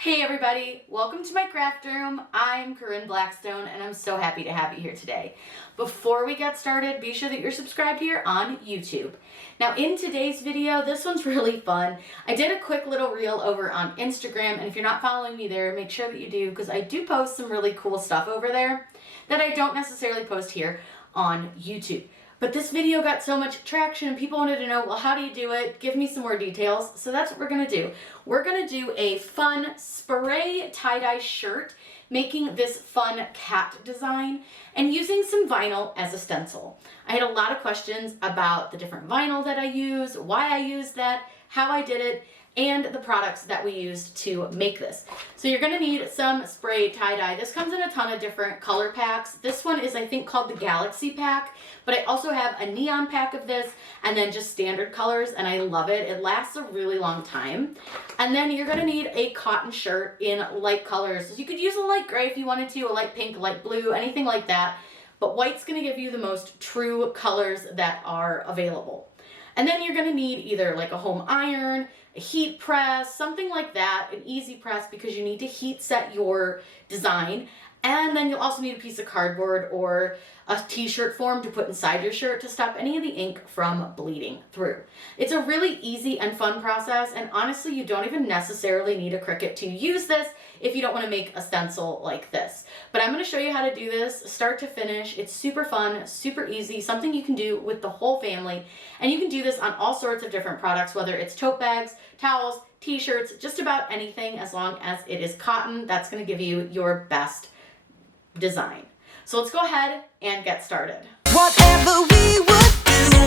Hey everybody, welcome to my craft room. I'm Corinne Blackstone and I'm so happy to have you here today. Before we get started, be sure that you're subscribed here on YouTube. Now in today's video, this one's really fun. I did a quick little reel over on Instagram, and if you're not following me there, make sure that you do, because I do post some really cool stuff over there that I don't necessarily post here on YouTube. But this video got so much traction and people wanted to know, well, how do you do it? Give me some more details. So that's what we're gonna do. We're gonna do a fun spray tie-dye shirt, making this fun cat design and using some vinyl as a stencil. I had a lot of questions about the different vinyl that I use, why I used that, how I did it, and the products that we used to make this. So you're gonna need some spray tie-dye. This comes in a ton of different color packs. This one is, I think, called the Galaxy pack, but I also have a neon pack of this and then just standard colors, and I love it. It lasts a really long time. And then you're gonna need a cotton shirt in light colors. So you could use a light gray if you wanted to, a light pink, light blue, anything like that. But white's gonna give you the most true colors that are available. And then you're gonna need either like a home iron, a heat press, something like that, an easy press, because you need to heat set your design. And then you'll also need a piece of cardboard or a t-shirt form to put inside your shirt to stop any of the ink from bleeding through. It's a really easy and fun process, and honestly, you don't even necessarily need a Cricut to use this if you don't want to make a stencil like this. But I'm going to show you how to do this start to finish. It's super fun, super easy, something you can do with the whole family, and you can do this on all sorts of different products, whether it's tote bags, towels, t-shirts, just about anything, as long as it is cotton. That's going to give you your best design. So let's go ahead and get started. Whatever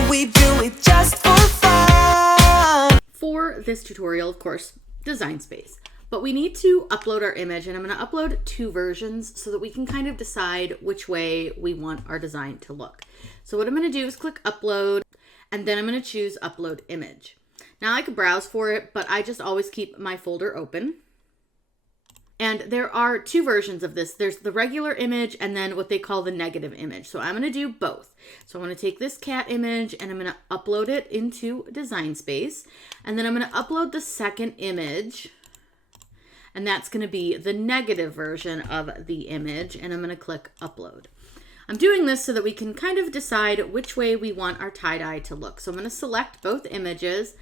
we do it just for fun. For this tutorial, of course, design space. But we need to upload our image, and I'm going to upload two versions so that we can kind of decide which way we want our design to look. So what I'm going to do is click upload, and then I'm going to choose upload image. Now I could browse for it, but I just always keep my folder open. And there are two versions of this. There's the regular image and then what they call the negative image. So I'm going to do both. So I'm going to take this cat image and I'm going to upload it into Design Space. And then I'm going to upload the second image. And that's going to be the negative version of the image. And I'm going to click upload. I'm doing this so that we can kind of decide which way we want our tie-dye to look. So I'm going to select both images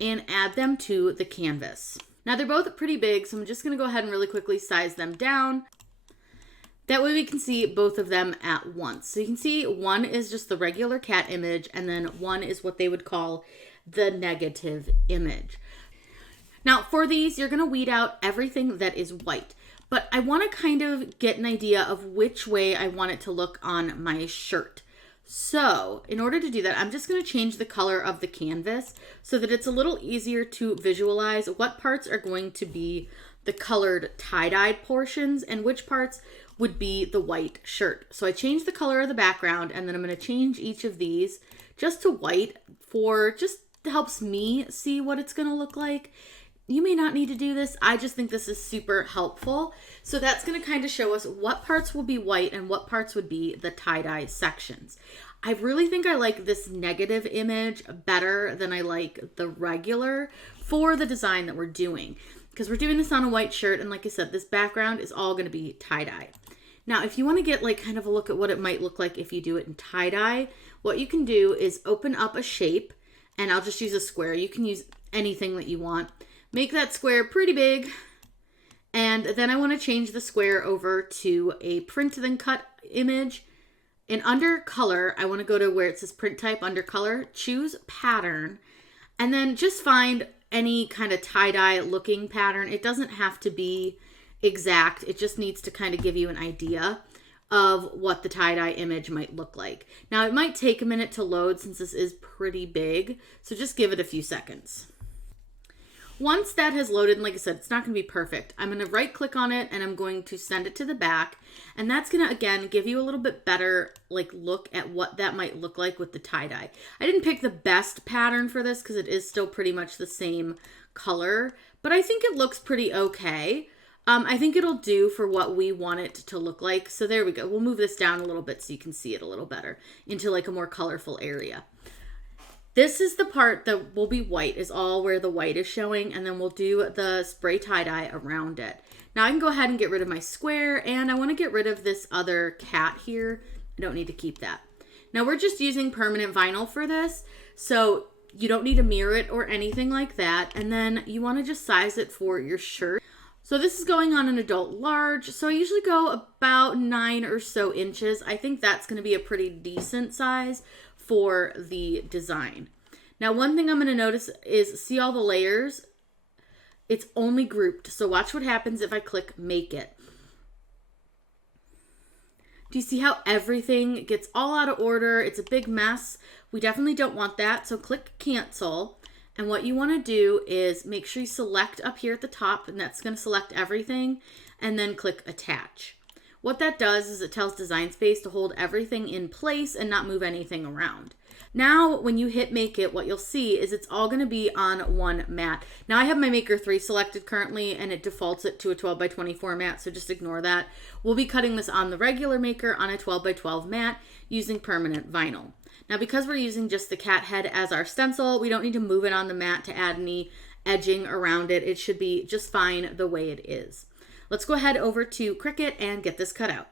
and add them to the canvas. Now they're both pretty big, so I'm just going to go ahead and really quickly size them down. That way we can see both of them at once. So you can see one is just the regular cat image, and then one is what they would call the negative image. Now for these, you're going to weed out everything that is white, but I want to kind of get an idea of which way I want it to look on my shirt. So in order to do that, I'm just going to change the color of the canvas so that it's a little easier to visualize what parts are going to be the colored tie-dyed portions and which parts would be the white shirt. So I changed the color of the background, and then I'm going to change each of these just to white for just helps me see what it's going to look like. You may not need to do this. I just think this is super helpful. So that's going to kind of show us what parts will be white and what parts would be the tie-dye sections. I really think I like this negative image better than I like the regular for the design that we're doing, because we're doing this on a white shirt. And like I said, this background is all going to be tie-dye. Now, if you want to get like kind of a look at what it might look like if you do it in tie-dye, what you can do is open up a shape, and I'll just use a square. You can use anything that you want. Make that square pretty big, and then I want to change the square over to a print then cut image. And under color, I want to go to where it says print type under color, choose pattern, and then just find any kind of tie-dye looking pattern. It doesn't have to be exact. It just needs to kind of give you an idea of what the tie-dye image might look like. Now, it might take a minute to load since this is pretty big, so just give it a few seconds. Once that has loaded, and like I said, it's not going to be perfect, I'm going to right click on it and I'm going to send it to the back. And that's going to, again, give you a little bit better look at what that might look like with the tie-dye. I didn't pick the best pattern for this because it is still pretty much the same color, but I think it looks pretty okay. I think it'll do for what we want it to look like. So there we go. We'll move this down a little bit so you can see it a little better into like a more colorful area. This is the part that will be white, is all where the white is showing, and then we'll do the spray tie-dye around it. Now I can go ahead and get rid of my square, and I want to get rid of this other cat here. I don't need to keep that. Now we're just using permanent vinyl for this, so you don't need to mirror it or anything like that, and then you want to just size it for your shirt. So this is going on an adult large, so I usually go about 9 or so inches. I think that's going to be a pretty decent size for the design. Now one thing I'm going to notice is, see all the layers? It's only grouped, so watch what happens if I click make it. Do you see how everything gets all out of order? It's a big mess. We definitely don't want that, so click cancel. And what you want to do is make sure you select up here at the top, and that's going to select everything, and then click attach. What that does is it tells Design Space to hold everything in place and not move anything around. Now, when you hit make it, what you'll see is it's all going to be on one mat. Now, I have my Maker 3 selected currently, and it defaults it to a 12 by 24 mat, so just ignore that. We'll be cutting this on the regular Maker on a 12 by 12 mat using permanent vinyl. Now, because we're using just the cat head as our stencil, we don't need to move it on the mat to add any edging around it. It should be just fine the way it is. Let's go ahead over to Cricut and get this cut out.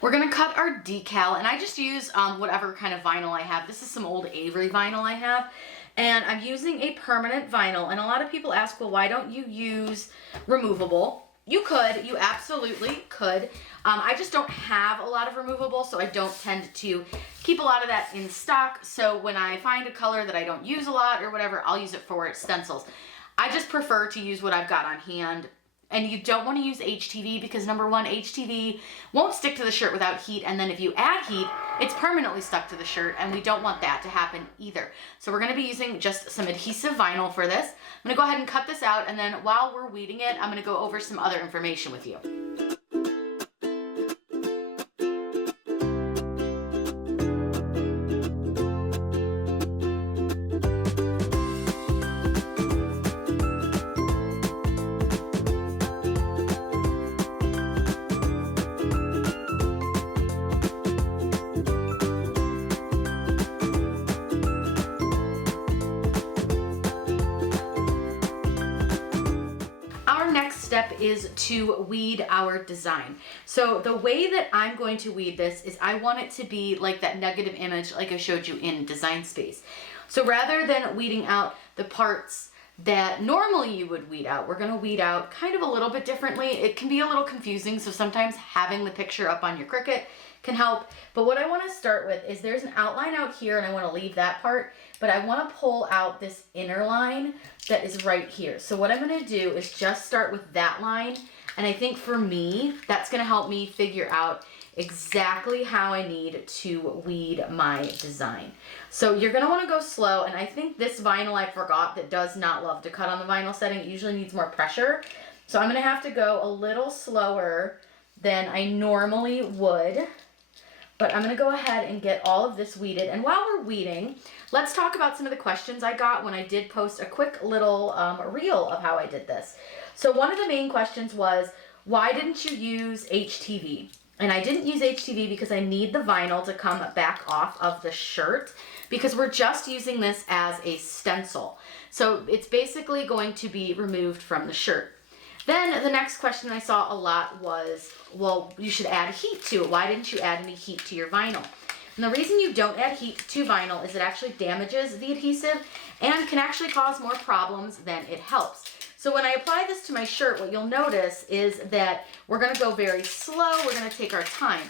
We're gonna cut our decal, and I just use whatever kind of vinyl I have. This is some old Avery vinyl I have, and I'm using a permanent vinyl. And a lot of people ask, well, why don't you use removable? You could, you absolutely could. I just don't have a lot of removable, so I don't tend to keep a lot of that in stock. So when I find a color that I don't use a lot or whatever, I'll use it for stencils. I just prefer to use what I've got on hand. And you don't want to use HTV because, number one, HTV won't stick to the shirt without heat, and then if you add heat, it's permanently stuck to the shirt, and we don't want that to happen either. So we're going to be using just some adhesive vinyl for this. I'm going to go ahead and cut this out, and then while we're weeding it, I'm going to go over some other information with you. Step is to weed our design. So the way that I'm going to weed this is I want it to be like that negative image like I showed you in Design Space. So rather than weeding out the parts that normally you would weed out, we're going to weed out kind of a little bit differently. It can be a little confusing, so sometimes having the picture up on your Cricut can help. But what I want to start with is there's an outline out here, and I want to leave that part, but I want to pull out this inner line that is right here. So what I'm going to do is just start with that line, and I think for me, that's going to help me figure out exactly how I need to weed my design. So you're going to want to go slow, and I think this vinyl I forgot that does not love to cut on the vinyl setting. It usually needs more pressure. So I'm going to have to go a little slower than I normally would. But I'm going to go ahead and get all of this weeded. And while we're weeding, let's talk about some of the questions I got when I did post a quick little reel of how I did this. So one of the main questions was, why didn't you use HTV? And I didn't use HTV because I need the vinyl to come back off of the shirt, because we're just using this as a stencil. So it's basically going to be removed from the shirt. Then the next question I saw a lot was, well, you should add heat to it. Why didn't you add any heat to your vinyl? And the reason you don't add heat to vinyl is it actually damages the adhesive and can actually cause more problems than it helps. So when I apply this to my shirt, what you'll notice is that we're going to go very slow. We're going to take our time.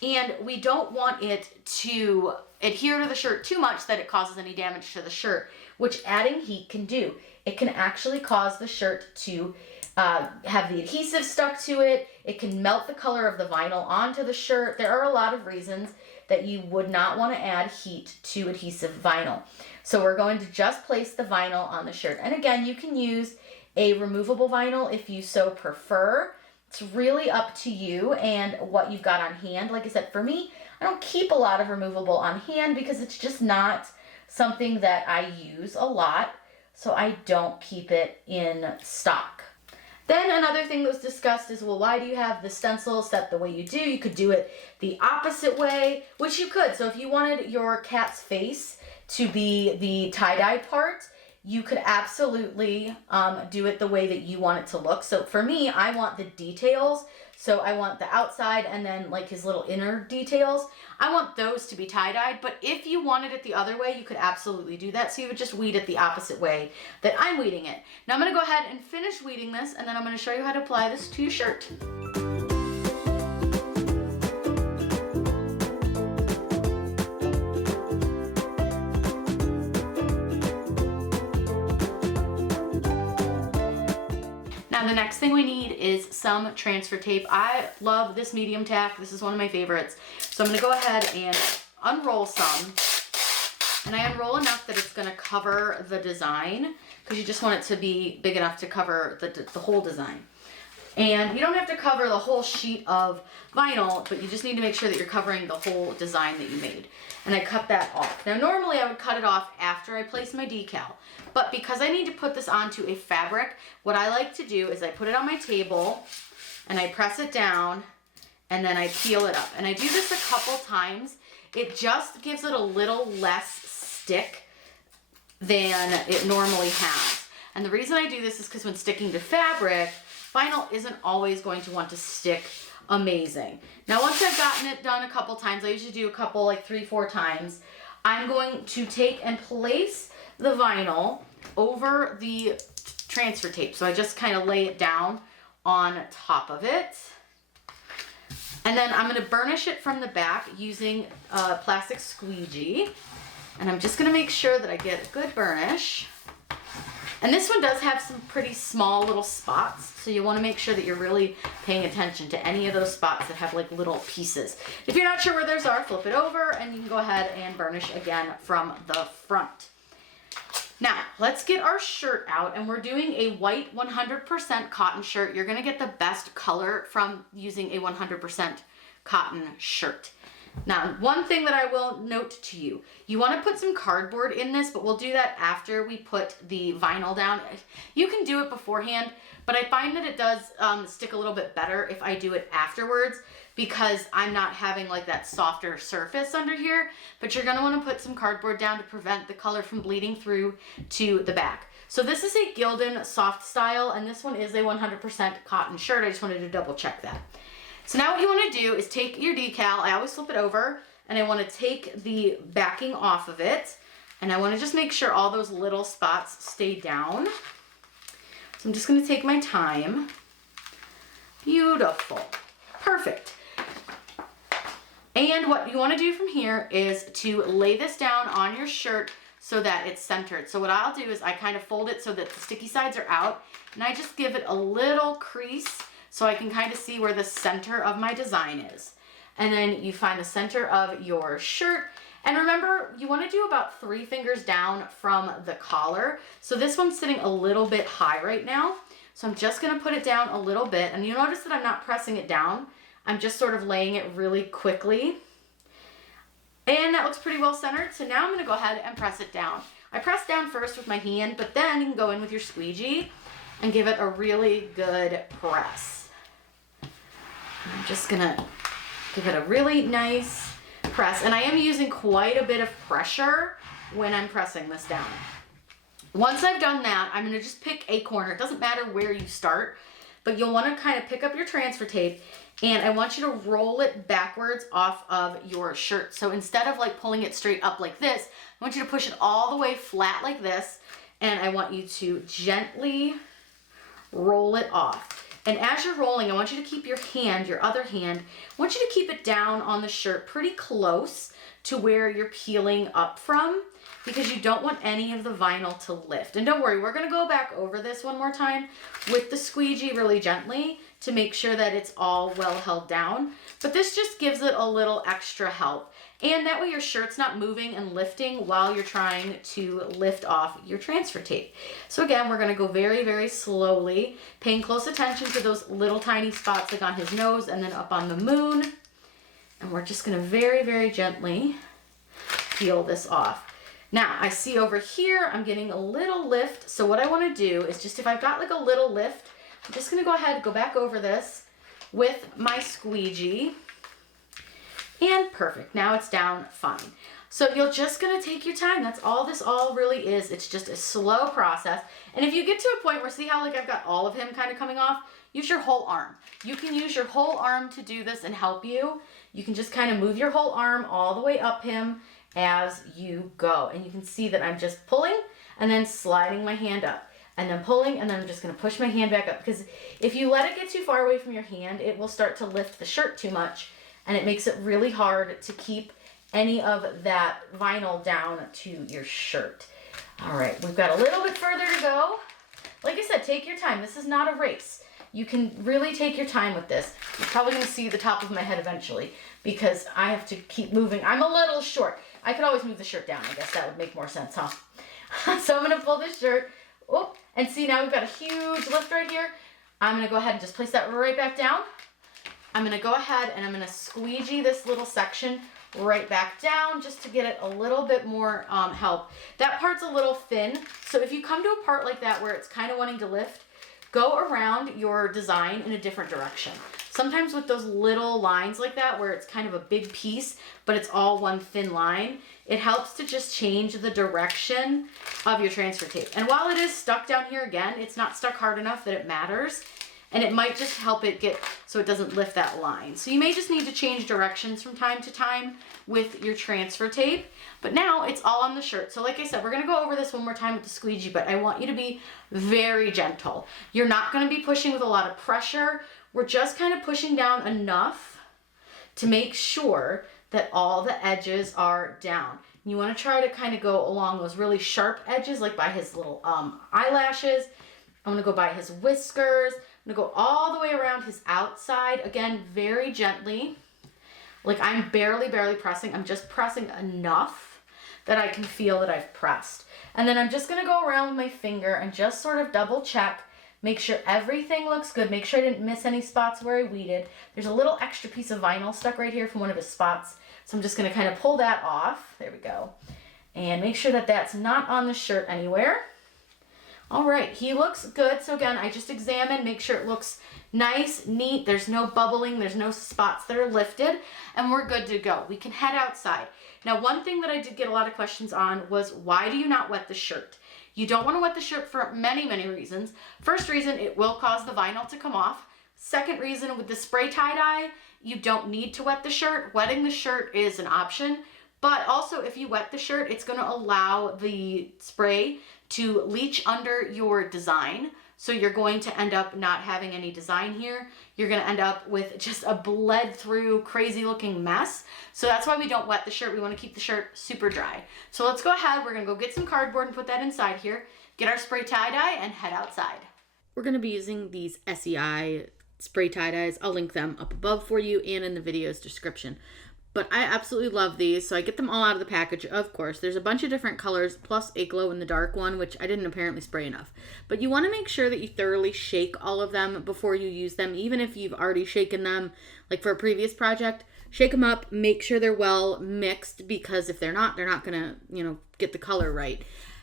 And we don't want it to adhere to the shirt too much that it causes any damage to the shirt, which adding heat can do. It can actually cause the shirt to have the adhesive stuck to it. It can melt the color of the vinyl onto the shirt. There are a lot of reasons that you would not want to add heat to adhesive vinyl. So we're going to just place the vinyl on the shirt. And again, you can use a removable vinyl if you so prefer. It's really up to you and what you've got on hand. Like I said, for me, I don't keep a lot of removable on hand because it's just not something that I use a lot. So I don't keep it in stock. Then another thing that was discussed is, well, why do you have the stencil set the way you do? You could do it the opposite way, which you could. So if you wanted your cat's face to be the tie-dye part, you could absolutely do it the way that you want it to look. So for me, I want the details. So I want the outside and then like his little inner details. I want those to be tie-dyed, but if you wanted it the other way, you could absolutely do that. So you would just weed it the opposite way that I'm weeding it. Now I'm gonna go ahead and finish weeding this, and then I'm gonna show you how to apply this to your shirt. Now the next thing we need is some transfer tape. I love this medium tack. This is one of my favorites. So I'm gonna go ahead and unroll some. And I unroll enough that it's gonna cover the design, because you just want it to be big enough to cover the whole design. And you don't have to cover the whole sheet of vinyl, but you just need to make sure that you're covering the whole design that you made. And I cut that off. Now normally I would cut it off after I place my decal, but because I need to put this onto a fabric, what I like to do is I put it on my table and I press it down and then I peel it up. And I do this a couple times. It just gives it a little less stick than it normally has. And the reason I do this is because when sticking to fabric, vinyl isn't always going to want to stick amazing. Now once I've gotten it done a couple times, I usually do a couple, like 3-4 times, I'm going to take and place the vinyl over the transfer tape. So I just kind of lay it down on top of it. And then I'm gonna burnish it from the back using a plastic squeegee. And I'm just gonna make sure that I get a good burnish. And this one does have some pretty small little spots, so you want to make sure that you're really paying attention to any of those spots that have like little pieces. If you're not sure where theirs are, flip it over and you can go ahead and burnish again from the front. Now, let's get our shirt out, and we're doing a white 100% cotton shirt. You're gonna get the best color from using a 100% cotton shirt. Now, one thing that I will note to you, you want to put some cardboard in this, but we'll do that after we put the vinyl down. You can do it beforehand, but I find that it does stick a little bit better if I do it afterwards, because I'm not having like that softer surface under here. But you're going to want to put some cardboard down to prevent the color from bleeding through to the back. So this is a Gildan soft style, and this one is a 100% cotton shirt. I just wanted to double check that. So now what you want to do is take your decal, I always flip it over, and I want to take the backing off of it, and I want to just make sure all those little spots stay down. So I'm just going to take my time. Beautiful. Perfect. And what you want to do from here is to lay this down on your shirt so that it's centered. So what I'll do is I kind of fold it so that the sticky sides are out, and I just give it a little crease so I can kind of see where the center of my design is. And then you find the center of your shirt. And remember, you want to do about 3 fingers down from the collar. So this one's sitting a little bit high right now. So I'm just going to put it down a little bit. And you notice that I'm not pressing it down. I'm just sort of laying it really quickly. And that looks pretty well centered. So now I'm going to go ahead and press it down. I press down first with my hand, but then you can go in with your squeegee and give it a really good press. I'm just gonna give it a really nice press, and I am using quite a bit of pressure when I'm pressing this down. Once I've done that, I'm gonna just pick a corner. It doesn't matter where you start, but you'll wanna kind of pick up your transfer tape, and I want you to roll it backwards off of your shirt. So instead of like pulling it straight up like this, I want you to push it all the way flat like this, and I want you to gently roll it off. And as you're rolling, I want you to keep your hand, your other hand, I want you to keep it down on the shirt pretty close to where you're peeling up from, because you don't want any of the vinyl to lift. And don't worry, we're gonna go back over this one more time with the squeegee really gently to make sure that it's all well held down. But this just gives it a little extra help. And that way your shirt's not moving and lifting while you're trying to lift off your transfer tape. So again, we're gonna go very, very slowly, paying close attention to those little tiny spots like on his nose and then up on the moon. And we're just gonna very, very gently peel this off. Now, I see over here, I'm getting a little lift. So what I wanna do is just, if I've got like a little lift, I'm just gonna go ahead and go back over this with my squeegee. And perfect, now it's down fine. So you're just gonna take your time. That's all this all really is. It's just a slow process. And if you get to a point where, see how like I've got all of him kind of coming off, use your whole arm. You can use your whole arm to do this and help you. You can just kind of move your whole arm all the way up him as you go. And you can see that I'm just pulling and then sliding my hand up. And then pulling, and then I'm just gonna push my hand back up, because if you let it get too far away from your hand, it will start to lift the shirt too much, and it makes it really hard to keep any of that vinyl down to your shirt. All right, we've got a little bit further to go. Like I said, take your time. This is not a race. You can really take your time with this. You're probably gonna see the top of my head eventually, because I have to keep moving. I'm a little short. I could always move the shirt down. I guess that would make more sense, huh? So I'm gonna pull this shirt. Oh, and see, now we've got a huge lift right here. I'm gonna go ahead and just place that right back down. I'm gonna go ahead and I'm gonna squeegee this little section right back down just to get it a little bit more help. That part's a little thin, so if you come to a part like that where it's kind of wanting to lift, go around your design in a different direction. Sometimes with those little lines like that where it's kind of a big piece, but it's all one thin line, it helps to just change the direction of your transfer tape. And while it is stuck down here again, it's not stuck hard enough that it matters. And it might just help it get so it doesn't lift that line. So you may just need to change directions from time to time with your transfer tape. But now it's all on the shirt. So like I said, we're gonna go over this one more time with the squeegee, but I want you to be very gentle. You're not gonna be pushing with a lot of pressure. We're just kind of pushing down enough to make sure that all the edges are down. You wanna try to kind of go along those really sharp edges, like by his little eyelashes. I'm gonna go by his whiskers. I'm gonna go all the way around his outside. Again, very gently. Like I'm barely pressing. I'm just pressing enough that I can feel that I've pressed. And then I'm just gonna go around with my finger and just sort of double check. Make sure everything looks good. Make sure I didn't miss any spots where I weeded. There's a little extra piece of vinyl stuck right here from one of his spots. So I'm just gonna kind of pull that off. There we go. And make sure that that's not on the shirt anywhere. All right, he looks good. So again, I just examine, make sure it looks nice, neat. There's no bubbling, there's no spots that are lifted, and we're good to go. We can head outside. Now, one thing that I did get a lot of questions on was, why do you not wet the shirt? You don't want to wet the shirt for many reasons. First reason, it will cause the vinyl to come off. Second reason, with the spray tie-dye, you don't need to wet the shirt. Wetting the shirt is an option, but also if you wet the shirt, it's going to allow the spray to leach under your design. So you're going to end up not having any design here. You're gonna end up with just a bled through crazy looking mess. So that's why we don't wet the shirt. We wanna keep the shirt super dry. So let's go ahead, we're gonna go get some cardboard and put that inside here, get our spray tie-dye and head outside. We're gonna be using these SEI spray tie-dyes. I'll link them up above for you and in the video's description. But I absolutely love these, so I get them all out of the package, of course. There's a bunch of different colors, plus a glow-in-the-dark one, which I didn't apparently spray enough. But you want to make sure that you thoroughly shake all of them before you use them, even if you've already shaken them, like for a previous project. Shake them up, make sure they're well mixed, because if they're not going to, get the color right.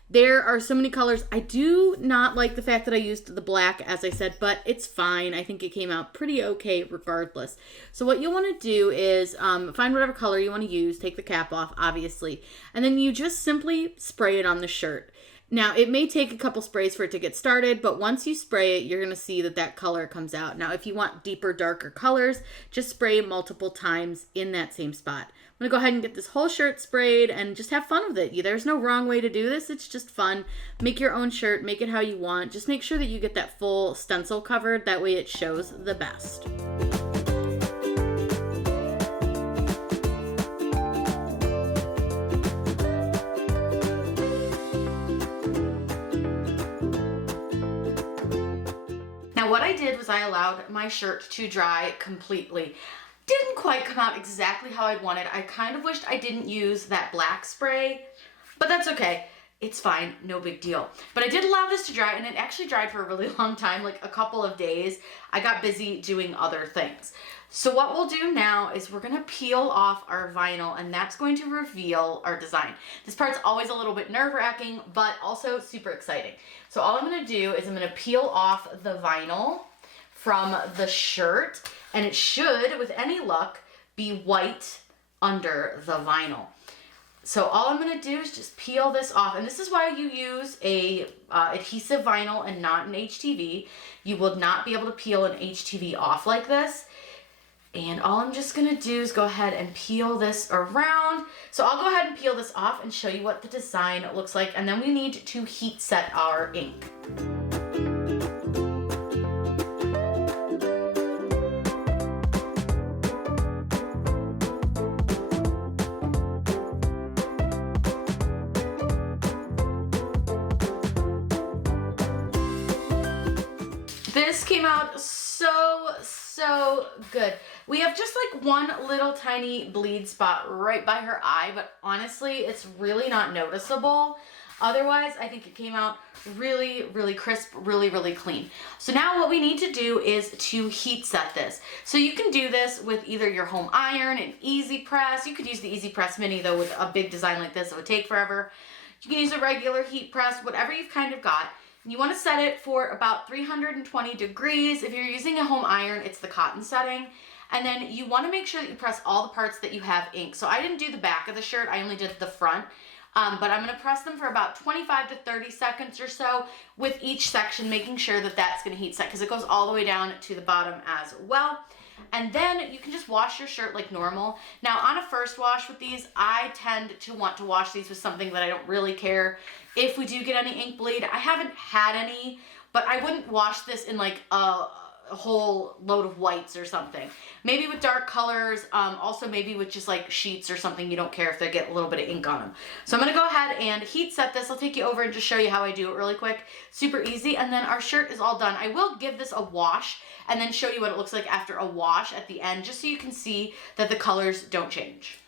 There are so many colors. I do not like the fact that I used the black, as I said, but it's fine. I think it came out pretty okay regardless. So what you want to do is find whatever color you want to use, take the cap off, obviously, and then you just simply spray it on the shirt. Now, it may take a couple sprays for it to get started, but once you spray it, you're going to see that that color comes out. Now, if you want deeper, darker colors, just spray multiple times in that same spot. I'm going to go ahead and get this whole shirt sprayed and just have fun with it. There's no wrong way to do this. It's just fun. Make your own shirt. Make it how you want. Just make sure that you get that full stencil covered. That way it shows the best. Now what I did was I allowed my shirt to dry completely. Didn't quite come out exactly how I'd wanted. I kind of wished I didn't use that black spray, but that's okay. It's fine, no big deal. But I did allow this to dry, and it actually dried for a really long time, like a couple of days. I got busy doing other things. So what we'll do now is we're gonna peel off our vinyl, and that's going to reveal our design. This part's always a little bit nerve-wracking, but also super exciting. So all I'm gonna do is I'm gonna peel off the vinyl from the shirt, and it should, with any luck, be white under the vinyl. So all I'm gonna do is just peel this off, and this is why you use a adhesive vinyl and not an HTV. You will not be able to peel an HTV off like this. And all I'm just gonna do is go ahead and peel this around. So I'll go ahead and peel this off and show you what the design looks like, and then we need to heat set our ink. This came out so good. We have just like one little tiny bleed spot right by her eye, but honestly, it's really not noticeable. Otherwise, I think it came out really crisp, really clean. So now what we need to do is to heat set this. So you can do this with either your home iron, an easy press. You could use the easy press mini though. With a big design like this, it would take forever. You can use a regular heat press, whatever you've kind of got. You want to set it for about 320 degrees. If you're using a home iron, it's the cotton setting. And then you want to make sure that you press all the parts that you have ink. So I didn't do the back of the shirt, I only did the front. But I'm going to press them for about 25 to 30 seconds or so with each section, making sure that that's going to heat set because it goes all the way down to the bottom as well. And then you can just wash your shirt like normal. Now on a first wash with these, I tend to want to wash these with something that I don't really care if we do get any ink bleed. I haven't had any, but I wouldn't wash this in like a whole load of whites or something. Maybe with dark colors, also maybe with just like sheets or something. You don't care if they get a little bit of ink on them. So I'm gonna go ahead and heat set this. I'll take you over and just show you how I do it really quick. Super easy. And then our shirt is all done. I will give this a wash and then show you what it looks like after a wash at the end, just so you can see that the colors don't change.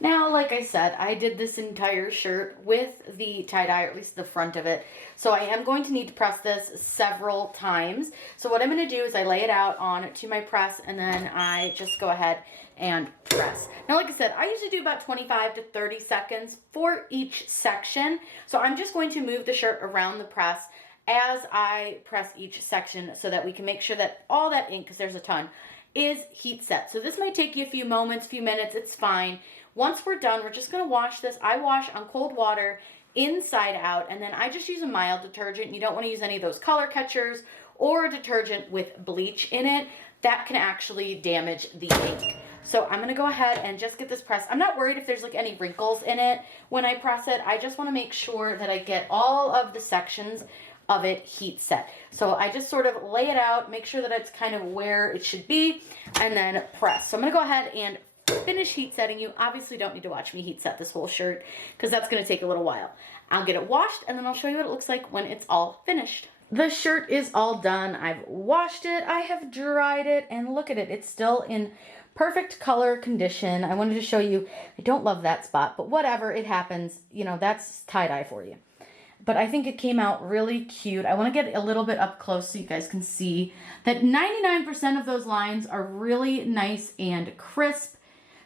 Now, like I said, I did this entire shirt with the tie-dye, or at least the front of it. So I am going to need to press this several times. So what I'm going to do is I lay it out onto my press, and then I just go ahead and press. Now, like I said, I usually do about 25 to 30 seconds for each section. So I'm just going to move the shirt around the press as I press each section so that we can make sure that all that ink, because there's a ton, is heat set. So this might take you a few moments, few minutes, it's fine. Once we're done, we're just gonna wash this. I wash on cold water inside out, and then I just use a mild detergent. You don't wanna use any of those color catchers or a detergent with bleach in it. That can actually damage the ink. So I'm gonna go ahead and just get this pressed. I'm not worried if there's like any wrinkles in it when I press it. I just wanna make sure that I get all of the sections of it heat set. So I just sort of lay it out, make sure that it's kind of where it should be, and then press. So I'm gonna go ahead and finish heat setting. You obviously don't need to watch me heat set this whole shirt because that's going to take a little while. I'll get it washed and then I'll show you what it looks like when it's all finished. The shirt is all done. I've washed it, I have dried it, and look at it. It's still in perfect color condition. I wanted to show you, I don't love that spot, but whatever, it happens. You know, that's tie-dye for you. But I think it came out really cute. I want to get a little bit up close so you guys can see that 99% of those lines are really nice and crisp.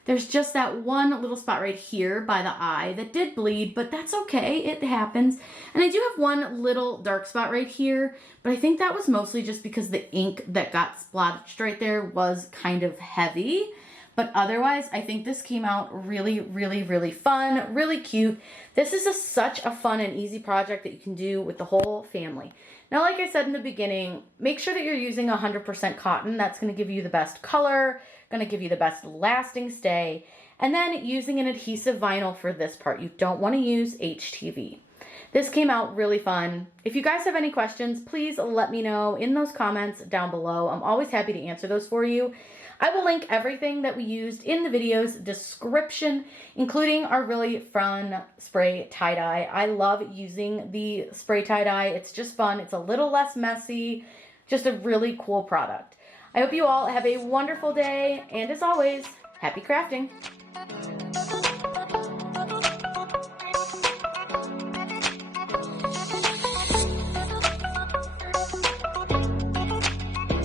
There's just that one little spot right here by the eye that did bleed, but that's okay, it happens. And I do have one little dark spot right here, but I think that was mostly just because the ink that got splotched right there was kind of heavy. But otherwise, I think this came out really fun, really cute. This is such a fun and easy project that you can do with the whole family. Now, like I said in the beginning, make sure that you're using 100% cotton. That's going to give you the best color, going to give you the best lasting stay. And then using an adhesive vinyl for this part. You don't want to use HTV. This came out really fun. If you guys have any questions, please let me know in those comments down below. I'm always happy to answer those for you. I will link everything that we used in the video's description, including our really fun spray tie-dye. I love using the spray tie-dye. It's just fun. It's a little less messy. Just a really cool product. I hope you all have a wonderful day, and as always, happy crafting.